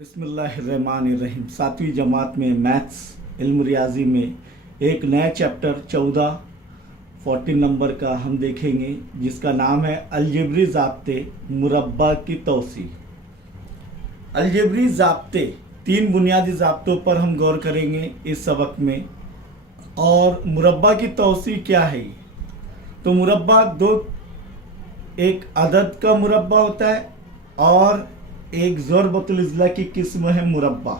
बिस्मिल्लाहिर्रहमानिर्रहीम। 7वीं जमात में मैथ्स इल्म रियाजी में एक नया चैप्टर 14 नंबर का हम देखेंगे, जिसका नाम है अलजेब्री ज़ाब्ते मुरब्बा की तौसी। अलजेब्री ज़ाब्ते 3 बुनियादी ज़ाब्तों पर हम गौर करेंगे इस सबक में। और मुरब्बा की तौसी क्या है? तो मुरब्बा एक अदद का मुरब्बा होता है और एक ज़रबतुल इज़्ला की किस्म है मुरब्बा।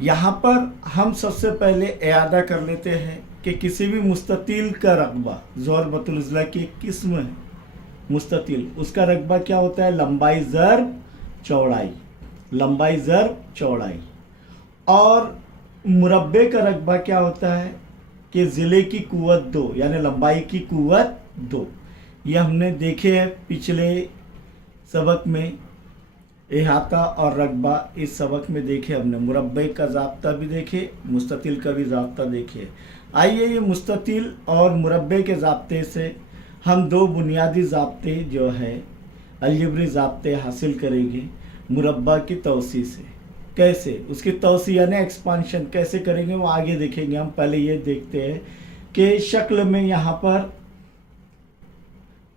यहाँ पर हम सबसे पहले इयादा कर लेते हैं कि किसी भी मुस्ततिल का रकबा ज़रबतुल इज़्ला की एक किस्म है मुस्ततिल, उसका रकबा क्या होता है? लंबाई ज़रब चौड़ाई, लंबाई ज़रब चौड़ाई। और मुरब्बे का रकबा क्या होता है कि ज़िले की कुव्वत 2, यानी लंबाई की कुव्वत 2। यह हमने देखे हैं पिछले सबक में। इहाता और रकबा इस सबक में देखे हमने, मुरब्बे का ज़ाब्ता भी देखे, मुस्ततिल का भी ज़ाब्ता देखे। आइए ये मुस्ततिल और मुरब्बे के ज़ाब्ते से हम 2 बुनियादी ज़ाब्ते जो है अलजेब्री ज़ाब्ते हासिल करेंगे मुरब्बा की तौसी से। कैसे उसकी तौसी यानी एक्सपांशन कैसे करेंगे वो आगे देखेंगे। हम पहले ये देखते हैं कि शक्ल में यहाँ पर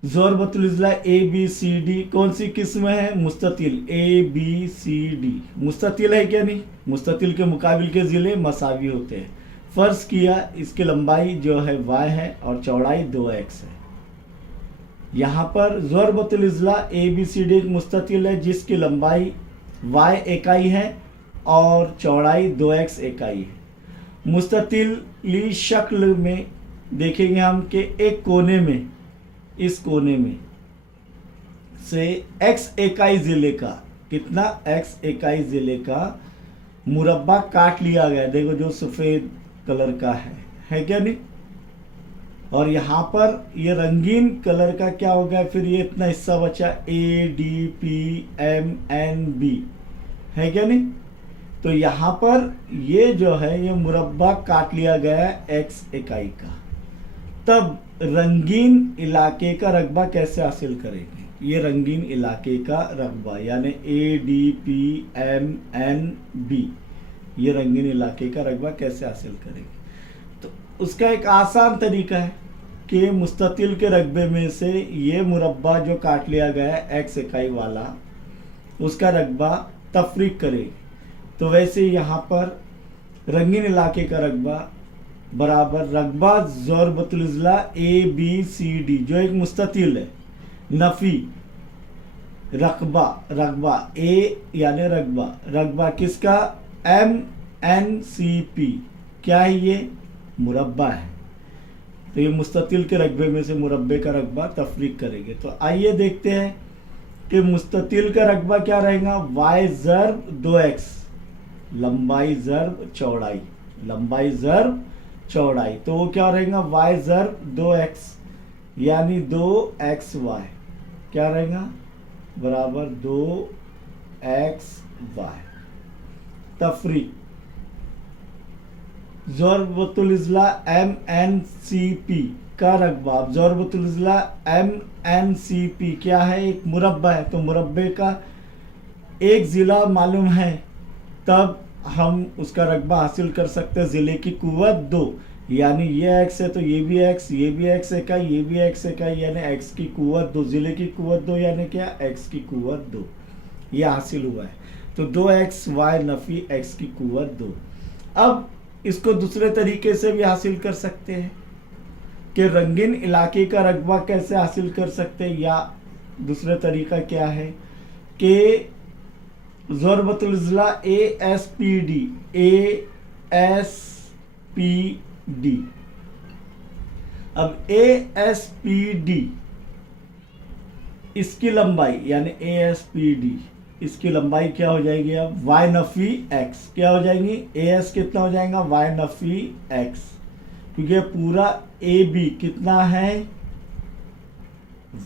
ज़रबतुल इज़्ला ABCD कौन सी किस्म है? मुस्ततिल ABCD मुस्ततिल है क्या? नहीं, मुस्ततिल के मुकाबिल के ज़िले मसावी होते हैं। फ़र्ज़ किया इसकी लंबाई जो है y है और चौड़ाई 2x है। यहाँ पर ज़रबतुल इज़्ला ABCD एक मुस्ततिल है जिसकी लंबाई y इकाई है और चौड़ाई 2x इकाई है। मुस्ततिली शक्ल में देखेंगे हम कि एक कोने में, इस कोने में से x इकाई ज़िले का, कितना x इकाई ज़िले का मुरब्बा काट लिया गया। देखो जो सफ़ेद कलर का है क्या? नहीं। और यहाँ पर ये रंगीन कलर का क्या हो गया? फिर ये इतना हिस्सा बचा ADPMNB है क्या? नहीं। तो यहाँ पर ये जो है ये मुरब्बा काट लिया गया है x इकाई का। तब रंगीन इलाके का रकबा कैसे हासिल करेंगे? ये रंगीन इलाके का रकबा यानी ADPMNB, ये रंगीन इलाके का रकबा कैसे हासिल करेंगे? तो उसका एक आसान तरीका है कि मुस्ततिल के रकबे में से ये मुरब्बा जो काट लिया गया है x इकाई वाला, उसका रकबा तफरीक करेंगे। तो वैसे यहाँ पर रंगीन इलाके का रकबा बराबर रकबा ज़रबतुल इज़्ला ABCD जो एक मुस्ततिल है, नफ़ी रकबा, रकबा A यानी रकबा किसका? MNCP क्या है? ये मुरब्बा है। तो ये मुस्ततिल के रकबे में से मुरब्बे का रकबा तफरीक करेंगे। तो आइए देखते हैं कि मुस्ततिल का रकबा क्या रहेगा? y ज़रब 2x, लंबाई ज़रब चौड़ाई, लंबाई ज़रब चौड़ाई। तो वो क्या रहेगा? y ज़रब 2x यानी 2xy क्या रहेगा? बराबर 2xy। तफरीक ज़रबतुल इज़्ला MNCP का रकबा, ज़रबतुल इज़्ला MNCP क्या है? एक मुरब्बा है। तो मुरब्बे का एक ज़िला मालूम है तब हम उसका रकबा हासिल कर सकते हैं। ज़िले की कुव्वत 2 यानी ये x है तो ये भी x, ये भी x इकाई, ये भी x इकाई यानी x की कुव्वत 2। ज़िले की कुव्वत 2 यानी क्या? x की कुव्वत 2 ये हासिल हुआ है। तो 2xy नफ़ी x की कुव्वत 2। अब इसको दूसरे तरीके से भी हासिल कर सकते हैं कि रंगीन इलाके का रकबा कैसे हासिल कर सकते हैं, या दूसरा तरीका क्या है कि ज़रबतुल इज़्ला ASPD। अब ASPD इसकी लंबाई यानी ASPD इसकी लंबाई क्या हो जाएगी? अब y नफ़ी x क्या हो जाएंगी? AS कितना हो जाएगा? y नफ़ी x, क्योंकि पूरा AB कितना है?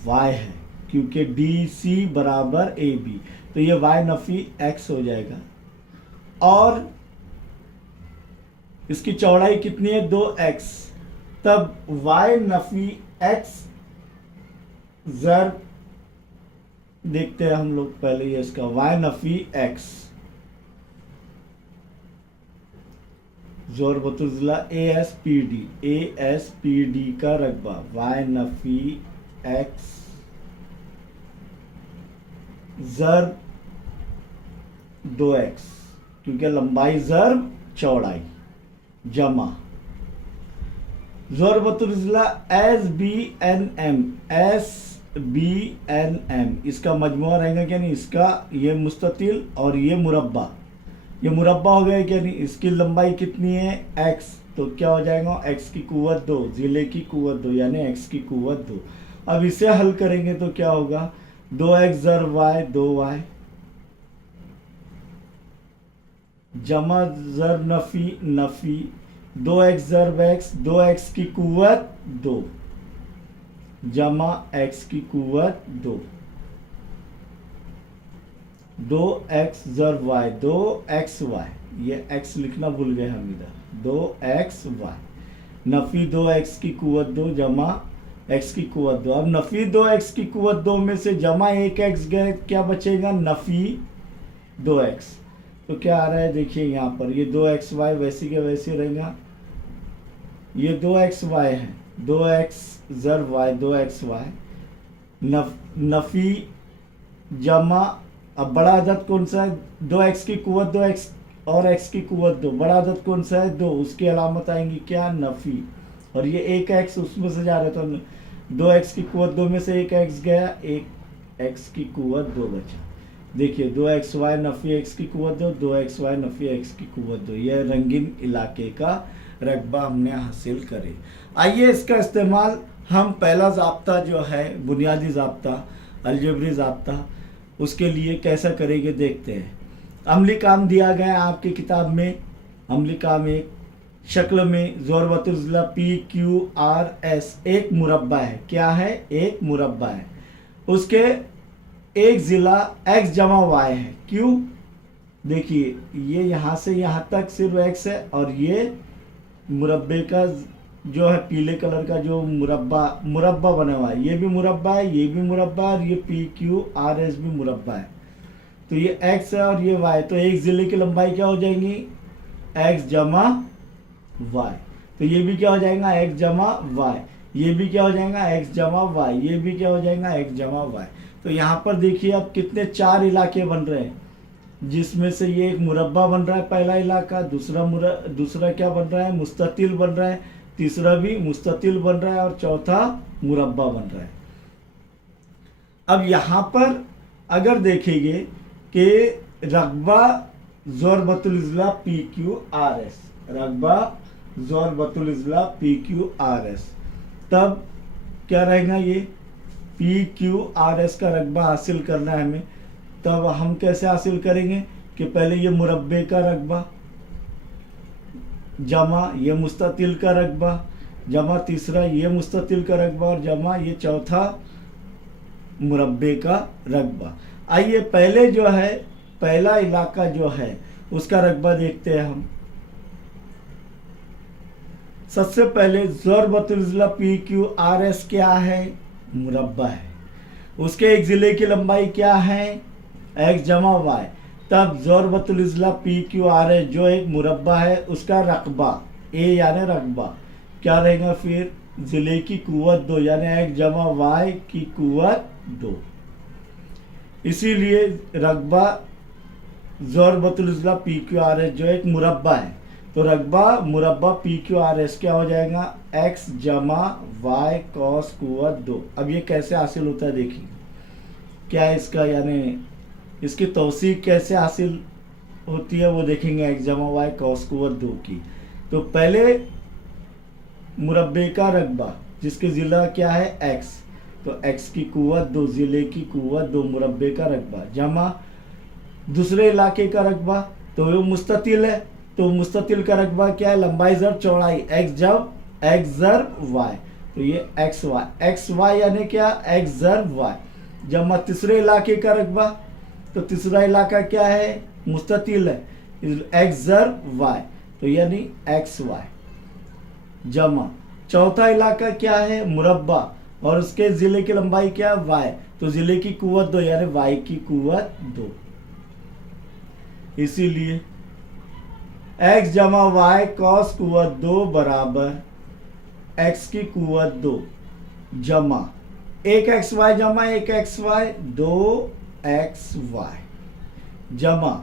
y है, क्योंकि DC बराबर AB, तो ये y नफ़ी x हो जाएगा। और इसकी चौड़ाई कितनी है? 2x, तब y नफ़ी x ज़रब देखते हैं हम लोग पहले ये इसका वाई नफी एक्स, जोर बतुजला ए एस पी डी का रकबा वाई नफी एक्स ज़र्ब 2x, क्योंकि लंबाई ज़र्ब चौड़ाई, जमा ज़रबतुल एस बी एन एम, इसका मजमुआ रहेगा क्या नहीं, इसका ये मुस्ततिल और ये मुरब्बा, ये मुरब्बा हो गया क्या नहीं, इसकी लंबाई कितनी है x, तो क्या हो जाएगा x की कुव्वत 2, ज़िले की कुव्वत 2 यानी x की कुव्वत 2। अब इसे हल करेंगे तो क्या होगा, 2x ज़र्ब y 2y, जमा ज़र्ब नफ़ी नफ़ी 2x ज़र्ब x 2x की कुव्वत 2 जमा x की कुव्वत 2, 2x ज़र्ब y 2xy, ये x लिखना भूल गए हम इधर, 2xy नफ़ी 2x की कुव्वत 2 जमा x की कुव्वत 2। अब नफ़ी 2x की कुव्वत 2 में से जमा 1x गए, क्या बचेगा, नफ़ी 2x, तो क्या आ रहा है देखिए यहाँ पर, ये 2xy वैसे के वैसे रहेगा, ये 2xy है, 2x ज़र्ब y 2xy नफ़ी जमा, अब बड़ा अदद कौन सा है, 2x की कुव्वत 2x और x की कुव्वत 2, बड़ा अदद कौन सा है 2, उसकी अलामत आएंगी क्या, नफ़ी, और ये एक x उसमें से जा रहा था, 2x की कुव्वत 2 में से एक x गया, एक x की कुव्वत 2 बचा, देखिए 2xy नफ़ी x की कुव्वत 2, 2xy नफ़ी x की कुव्वत 2, यह रंगीन इलाके का रकबा हमने हासिल करे। आइए इसका इस्तेमाल हम पहला ज़ाब्ता जो है बुनियादी ज़ाब्ता अलजबरी ज़ाब्ता, उसके लिए कैसा करेंगे देखते हैं। अमली काम दिया गया है आपकी किताब में, अमली काम एक शक्ल में ज़रबतुल पी क्यू आर एस, एक मुरब्बा है, क्या है, एक मुरब्बा है, उसके एक ज़िला x जमा y है, क्यों, देखिए ये यहाँ से यहाँ तक सिर्फ x है, और ये मुरब्बे का जो है पीले कलर का जो मुरब्बा बना हुआ है, ये भी मुरब्बा है, ये भी मुरब्बा है, और ये पी क्यू आर एस भी मुरब्बा है, तो ये x है और ये y, तो एक ज़िले की लंबाई क्या हो जाएंगी, x जमा y, तो ये भी क्या हो जाएगा x जमा y, ये भी क्या हो जाएगा x जमा y, ये भी क्या हो जाएगा x जमा y। तो यहाँ पर देखिए अब कितने 4 इलाके बन रहे हैं, जिसमें से ये एक मुरब्बा बन रहा है पहला इलाका, दूसरा क्या बन रहा है, मुस्ततिल बन रहा है, तीसरा भी मुस्ततिल बन रहा है, और चौथा मुरब्बा बन रहा है। अब यहाँ पर अगर देखेंगे कि रकबा ज़रबतुल पी क्यू आर एस, रकबा ज़रबतुल पी क्यू आर एस, तब क्या रहेगा, ये पी क्यू आर एस का रकबा हासिल करना है हमें, तब हम कैसे हासिल करेंगे कि पहले ये मुरब्बे का रकबा जमा ये मुस्ततिल का रकबा जमा तीसरा ये मुस्ततिल का रकबा और जमा ये चौथा मुरब्बे का रकबा। आइए पहले जो है पहला इलाका जो है उसका रकबा देखते हैं हम। सबसे पहले ज़रबतुल पी क्यू आर एस क्या है, मुरब्बा है, उसके एक ज़िले की लंबाई क्या है, x जमा y, तब ज़रबतुल पी क्यू आर एस जो एक मुरब्बा है उसका रकबा a यानी रकबा क्या रहेगा, फिर ज़िले की कुव्वत 2 यानी x जमा y की कुव्वत 2, इसीलिए रकबा ज़रबतुल पी क्यू आर एस जो एक मुरब्बा है, तो रकबा मुरब्बा पी क्यू आर एस क्या हो जाएगा, x जमा y कॉस कुव्वत 2। अब ये कैसे हासिल होता है देखिए, क्या है इसका यानी इसकी तौसीक कैसे हासिल होती है वो देखेंगे, x जमा y कॉस कुव्वत 2 की। तो पहले मुरब्बे का रकबा जिसके ज़िला क्या है x, तो x की कुव्वत 2 ज़िले की कुव्वत 2 मुरब्बे का रकबा जमा दूसरे इलाके का रकबा, तो वो मुस्ततिल है, तो मुस्ततिल का रकबा क्या है, लंबाई ज़र्ब चौड़ाई x ज़र्ब y, तो ये x y यानी क्या, x ज़र्ब y जमा तीसरे इलाके का रकबा, तो तीसरा इलाका क्या है, मुस्ततिल है, x ज़र्ब y, तो यानी xy जमा चौथा इलाका क्या है, मुरब्बा और उसके ज़िले की लंबाई क्या है y, तो जिले की कुव्वत 2 यानी y की कुव्वत 2। इसीलिए x जमा वाई कॉस कुव्वत 2 बराबर x की कुव्वत 2 जमा 1xy जमा 1xy 2xy जमा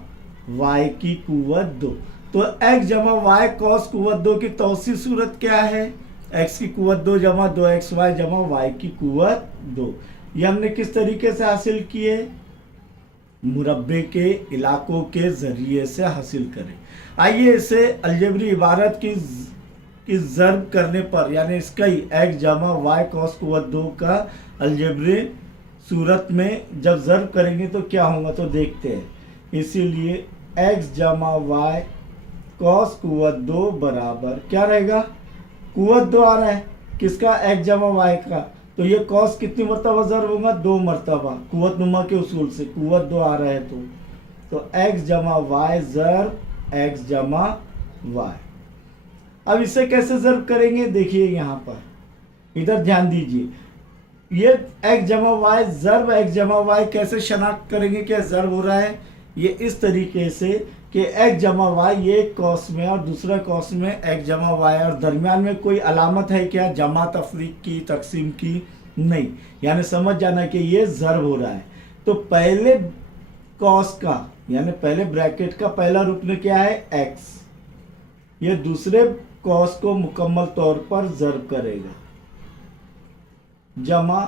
y की कुव्वत 2। तो x जमा y कॉस कुव्वत 2 की तौसीफ सूरत क्या है? x की कुव्वत 2 जमा 2xy जमा y की कुव्वत 2। ये हमने किस तरीके से हासिल किए? मुरब्बे के इलाकों के जरिए से हासिल करें। आइए इसे अलजेब्री इबारत की ज़र्ब करने पर, यानी इसका ही x जमा y कॉस कुव्वत 2 का अलजेब्री सूरत में जब ज़र्ब करेंगे तो क्या होगा, तो देखते हैं। इसीलिए x जमा y कॉस कुव्वत 2 बराबर क्या रहेगा? कुव्वत 2 आ रहा है किसका? x जमा y का। तो ये कॉस कितनी मरतबा ज़र्ब होगा? 2 मरतबा, कुव्वत नुमा के उसूल से कुव्वत 2 आ रहा है तो x जमा y ज़र्ब x जमा y। अब इसे कैसे ज़र्ब करेंगे? देखिए यहाँ पर, इधर ध्यान दीजिए। ये x जमा y ज़र्ब x जमा y कैसे शनाख्त करेंगे क्या ज़र्ब हो रहा है? ये इस तरीके से कि x जमा y ये एक कॉस में और दूसरा कॉस में x जमा y, और दरमियान में कोई अलामत है क्या? जमा, तफरीक की, तकसीम की नहीं। यानी समझ जाना कि ये ज़र्ब हो रहा है। तो पहले कॉस का यानी पहले ब्रैकेट का पहला रुकन क्या है? x। ये दूसरे कॉस को मुकम्मल तौर पर ज़र्ब करेगा जमा,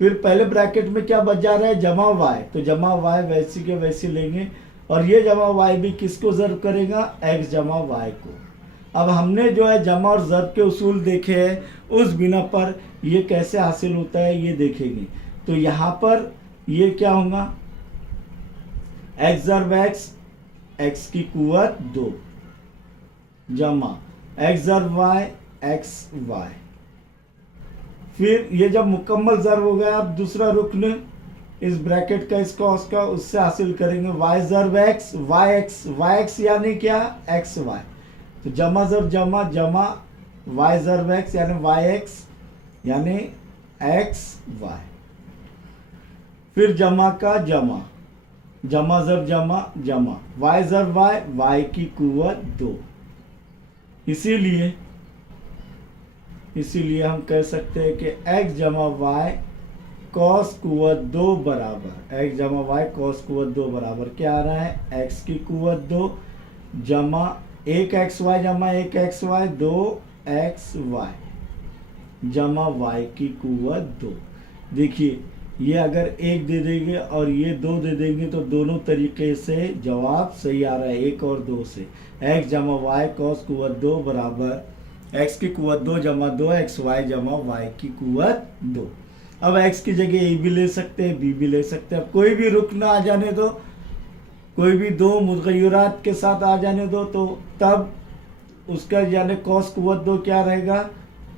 फिर पहले ब्रैकेट में क्या बच जा रहा है? जमा y। तो जमा y वैसी के वैसी लेंगे, और ये जमा y भी किसको ज़र्ब करेगा? x जमा y को। अब हमने जो है जमा और ज़र्ब के उसूल देखे हैं, उस बिना पर ये कैसे हासिल होता है ये देखेंगे। तो यहाँ पर ये क्या होगा? x ज़र्ब x, x की कुव्वत 2 जमा x ज़र्ब y, x y। फिर ये जब मुकम्मल ज़र्ब हो गया, अब दूसरा रुकन इस ब्रैकेट का, इस कॉस का, उससे हासिल करेंगे y ज़र्ब x, yx यानी क्या? xy। तो जमा ज़र्ब जमा जमा y ज़र्ब x यानी yx यानी xy। फिर जमा का जमा, जमा ज़र्ब जमा जमा y ज़र्ब y, y की कुव्वत 2। इसीलिए हम कह सकते हैं कि x जमा y कॉस कुव्वत 2 बराबर, x जमा y कॉस कुव्वत 2 बराबर क्या आ रहा है? x की कुव्वत 2 जमा 1xy जमा 1xy 2xy जमा y की कुव्वत 2। देखिए ये अगर 1 दे देंगे और ये 2 दे देंगे तो दोनों तरीके से जवाब सही आ रहा है, 1 और 2 से। x जमा y कॉस कुव्वत 2 बराबर x की कुव्वत 2 जमा 2xy जमा y की कुव्वत 2। अब x की जगह a भी ले सकते हैं, b भी ले सकते हैं। अब कोई भी रुकन आ जाने दो, कोई भी दो मुतग़य्यरात के साथ आ जाने दो, तो तब उसका यानी कॉस कुव्वत 2 क्या रहेगा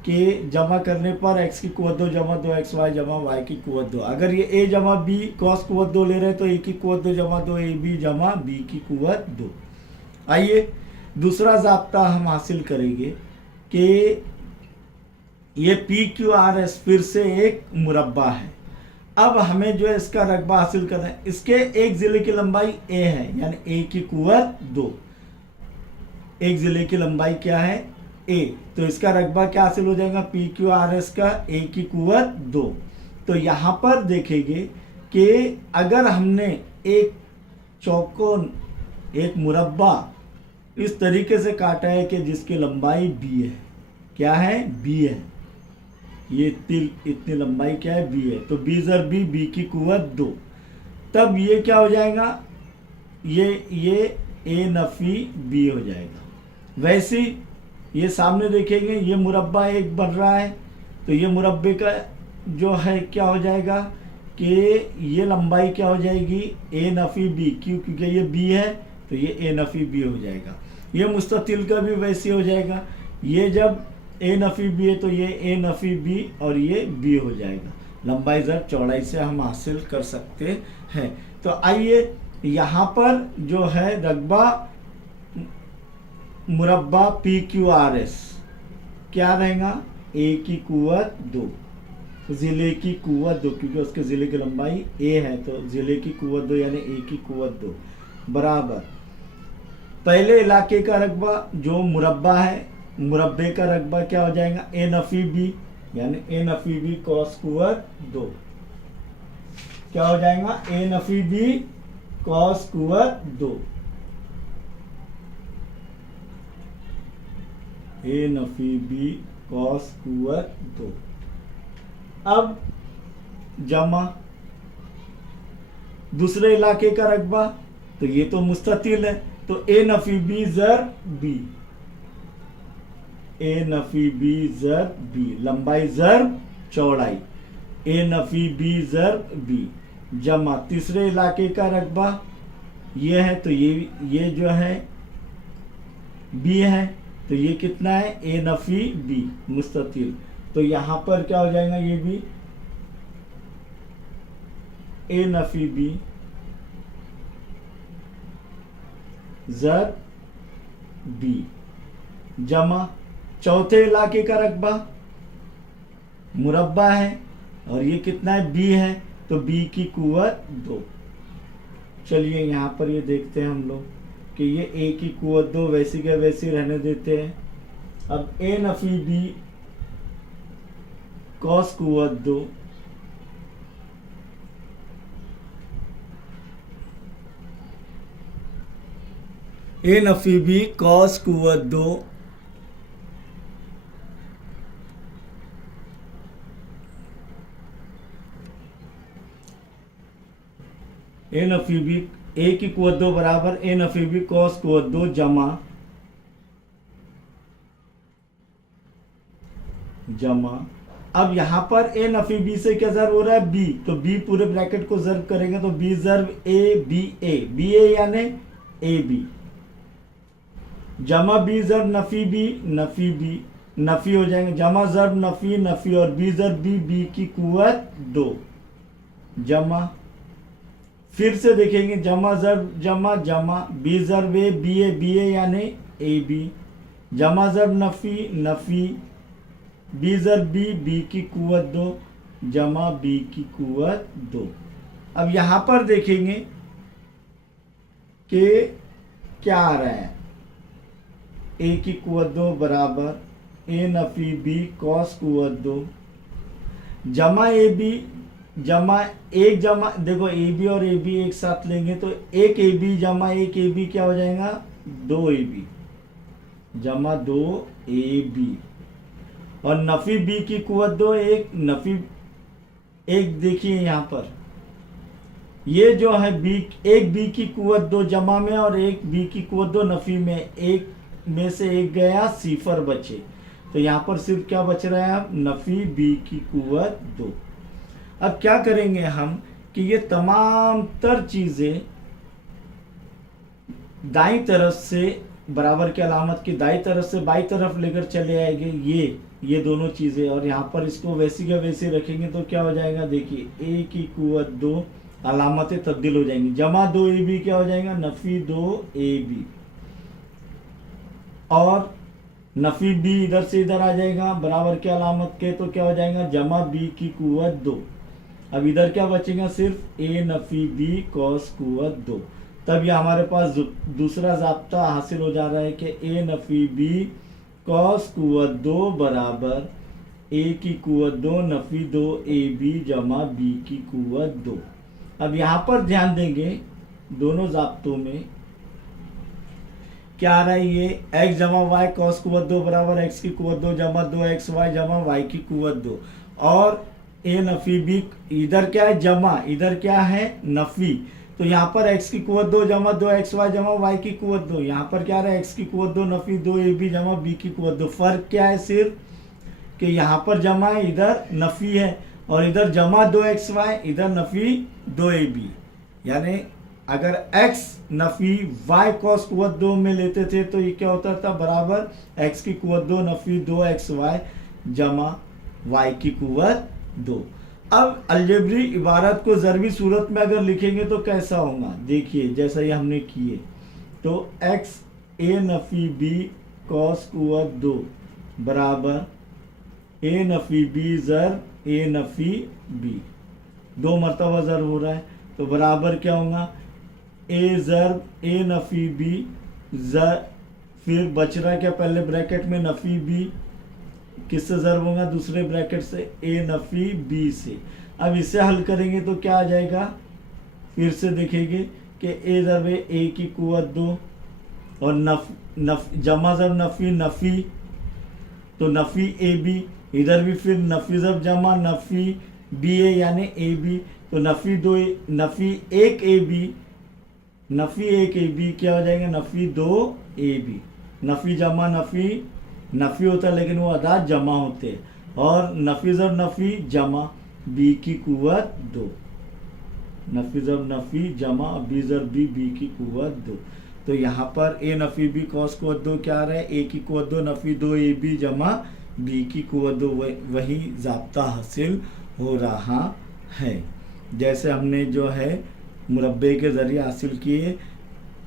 कि जमा करने पर x की कुव्वत 2 जमा 2xy जमा y की कुव्वत 2। अगर ये a जमा b कॉस कुव्वत 2 ले रहे हैं तो a की कुव्वत 2 जमा 2ab जमा b की कुव्वत 2। आइए दूसरा ज़ाब्ता हम हासिल करेंगे कि ये PQRS फिर से एक मुरब्बा है। अब हमें जो है इसका रकबा हासिल करना है। इसके एक ज़िले की लंबाई a है, यानी a की कुव्वत 2। एक ज़िले की लंबाई क्या है? a। तो इसका रकबा क्या हासिल हो जाएगा? PQRS का a की कुव्वत 2। तो यहाँ पर देखेंगे कि अगर हमने एक चौकोन, एक मुरब्बा इस तरीके से काटा है कि जिसकी लंबाई b है, क्या है? b है। ये इतनी लंबाई क्या है? b है। तो b ज़र b की कुव्वत 2। तब ये क्या हो जाएगा? ये a नफ़ी b हो जाएगा। वैसे ये सामने देखेंगे, ये मुरब्बा एक बन रहा है, तो ये मुरब्बे का जो है क्या हो जाएगा कि ये लंबाई क्या हो जाएगी? a नफ़ी b। क्योंकि ये b है तो ये a नफ़ी b हो जाएगा। ये मुस्ततिल का भी वैसे हो जाएगा। ये जब a नफ़ी b है तो ये a नफ़ी b और ये b हो जाएगा। लंबाई ज़र चौड़ाई से हम हासिल कर सकते हैं। तो आइए यहाँ पर जो है रकबा मुरब्बा PQRS क्या रहेगा? a की कुव्वत 2 ज़िले की कुव्वत 2, क्योंकि उसके ज़िले की लंबाई ए है, तो ज़िले की कुव्वत 2 यानी ए की कुव्वत 2 बराबर पहले इलाके का रकबा जो मुरब्बा है, मुरब्बे का रकबा क्या हो जाएगा, ए नफ़ी बी, यानी ए नफ़ी बी कॉस कुव्वत 2 क्या हो जाएगा, ए नफ़ी बी कॉस कुव्वत 2, ए नफ़ी बी कॉस कुव्वत 2। अब जमा दूसरे इलाके का रकबा, तो ये तो मुस्ततिल है, तो ए नफ़ी बी ज़र बी, ए नफ़ी बी ज़र बी, लंबाई ज़र चौड़ाई, ए नफ़ी बी ज़र बी, जमा तीसरे इलाके का रकबा ये है, तो ये जो है बी है, तो ये कितना है, ए नफ़ी बी मुस्ततिल, तो यहां पर क्या हो जाएगा, ये भी ए नफ़ी बी ज़र बी, जमा चौथे इलाके का रकबा मुरब्बा है और ये कितना है, बी है, तो बी की कुव्वत 2। चलिए यहाँ पर ये देखते हैं हम लोग कि ये ए की कुव्वत 2 वैसी के वैसी रहने देते हैं। अब ए नफ़ी बी कॉस कुव्वत 2 ए नफ़ी बी कॉस कुव्वत 2 ए नफ़ी बी ए की कुव्वत 2 बराबर ए नफ़ी बी कॉस कुव्वत 2 जमा अब यहां पर ए नफ़ी बी से क्या ज़र्ब हो रहा है, बी, तो बी पूरे ब्रैकेट को ज़र्ब करेंगे, तो बी ज़र्ब A B A, B A यानी ए बी, जमा बी ज़र्ब नफ़ी बी नफ़ी हो जाएंगे, जमा ज़र्ब नफ़ी और बी ज़र्ब बी की कुव्वत 2 जमा, फिर से देखेंगे जमा ज़र्ब जमा बी ज़र्ब ए बी ए यानी ए बी, जमा ज़र्ब नफ़ी बी ज़र्ब बी की कुव्वत 2 जमा बी की कुव्वत 2। अब यहां पर देखेंगे कि क्या आ रहा है, ए की कुव्वत 2 बराबर ए नफ़ी बी कॉस कुव्वत 2 जमा ए बी जमा देखो ए बी और ए बी एक साथ लेंगे तो एक ए बी जमा एक ए बी क्या हो जाएगा, 2 ए बी जमा 2 ए बी, और नफ़ी बी की कुव्वत 2 एक नफ़ी एक, देखिए यहाँ पर ये जो है बी, एक बी की कुव्वत 2 जमा में और एक बी की कुव्वत 2 नफ़ी में, एक में से एक गया, सिफर बचे, तो यहाँ पर सिर्फ क्या बच रहा है, अब नफ़ी बी की कुव्वत 2। अब क्या करेंगे हम कि ये तमाम तर चीज़ें दाईं तरफ से बराबर की अलामत की दाईं तरफ से बाईं तरफ लेकर चले आएंगे, ये दोनों चीज़ें, और यहाँ पर इसको वैसी का वैसे रखेंगे तो क्या हो जाएगा, देखिए ए की कुव्वत 2 अलामतें तब्दील हो जाएंगी, जमा 2 ए बी क्या हो जाएगा, नफ़ी 2 ए बी, और नफ़ी बी इधर से इधर आ जाएगा बराबर के अलामत के, तो क्या हो जाएगा, जमा बी की कुव्वत 2। अब इधर क्या बचेगा, सिर्फ ए नफ़ी बी कॉस कुव्वत 2। तब ये हमारे पास दूसरा ज़ाब्ता हासिल हो जा रहा है कि ए नफ़ी बी कॉस कुव्वत 2 बराबर ए की कुव्वत 2 नफ़ी 2 ए बी जमा बी की कुव्वत 2। अब यहाँ पर ध्यान देंगे दोनों ज़ाब्तों में क्या आ रहा है, ये x जमा वाई कॉस कुव्वत 2 बराबर x की कुव्वत 2 जमा 2xy जमा y की कुव्वत 2, और ए नफ़ी बी इधर क्या है, जमा इधर क्या है, नफ़ी, तो यहाँ पर x की कुव्वत 2 जमा 2xy जमा y की कुव्वत 2, यहाँ पर क्या रहा है, x की कुव्वत 2 नफ़ी 2 ए बी जमा b की कुव्वत 2। फ़र्क क्या है सिर्फ कि यहाँ पर जमा है, इधर नफ़ी है, और इधर जमा 2xy इधर नफ़ी 2 ए बी, यानी अगर x नफ़ी y कॉस कुव्वत 2 में लेते थे तो ये क्या होता था, बराबर x की कुव्वत 2 नफ़ी 2xy जमा y की कुव्वत 2। अब अलजेब्री इबारत को ज़रबी सूरत में अगर लिखेंगे तो कैसा होगा, देखिए जैसा ये हमने किए, तो x ए नफ़ी बी कॉस कुव्वत 2 बराबर ए नफ़ी बी ज़र ए नफ़ी बी, 2 मरतबा ज़र्ब हो रहा है, तो बराबर क्या होगा, ए ज़र्ब ए नफ़ी बी, फिर बच रहा क्या पहले ब्रैकेट में नफ़ी बी, किससे ज़र्ब होगा, दूसरे ब्रैकेट से ए नफ़ी बी से। अब इसे हल करेंगे तो क्या आ जाएगा, फिर से देखेंगे कि ए ज़र्ब ए की कुव्वत 2 और जमा ज़र्ब नफ़ी नफ़ी, तो नफ़ी ए बी, इधर भी फिर नफ़ी ज़र्ब जमा नफ़ी बी ए यानी ए बी, तो नफ़ी 1 ए बी, नफ़ी 1 ए बी क्या हो जाएगा, नफ़ी 2 ए बी। नफ़ी जमा नफ़ी होता है लेकिन वो अदाद जमा होते हैं, और नफ़ी ज़र्ब नफ़ी जमा बी की कुव्वत 2, नफ़ी ज़र्ब नफ़ी जमा बी ज़र्ब बी की कुव्वत 2। तो यहाँ पर ए नफ़ी बी कॉस कुव्वत 2 क्या आ रहा है, ए की कुव्वत 2 नफ़ी 2 ए बी जमा बी की कुव्वत 2, वही ज़ाब्ता हासिल हो रहा है। जैसे हमने जो है मुरब्बे के ज़रिए हासिल किए,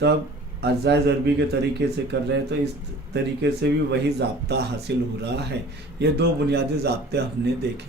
तब अज़ाए ज़रबी के तरीके से कर रहे हैं, तो इस तरीके से भी वही ज़ाब्ता हासिल हो रहा है। ये 2 बुनियादी ज़ाब्ते हमने देखे।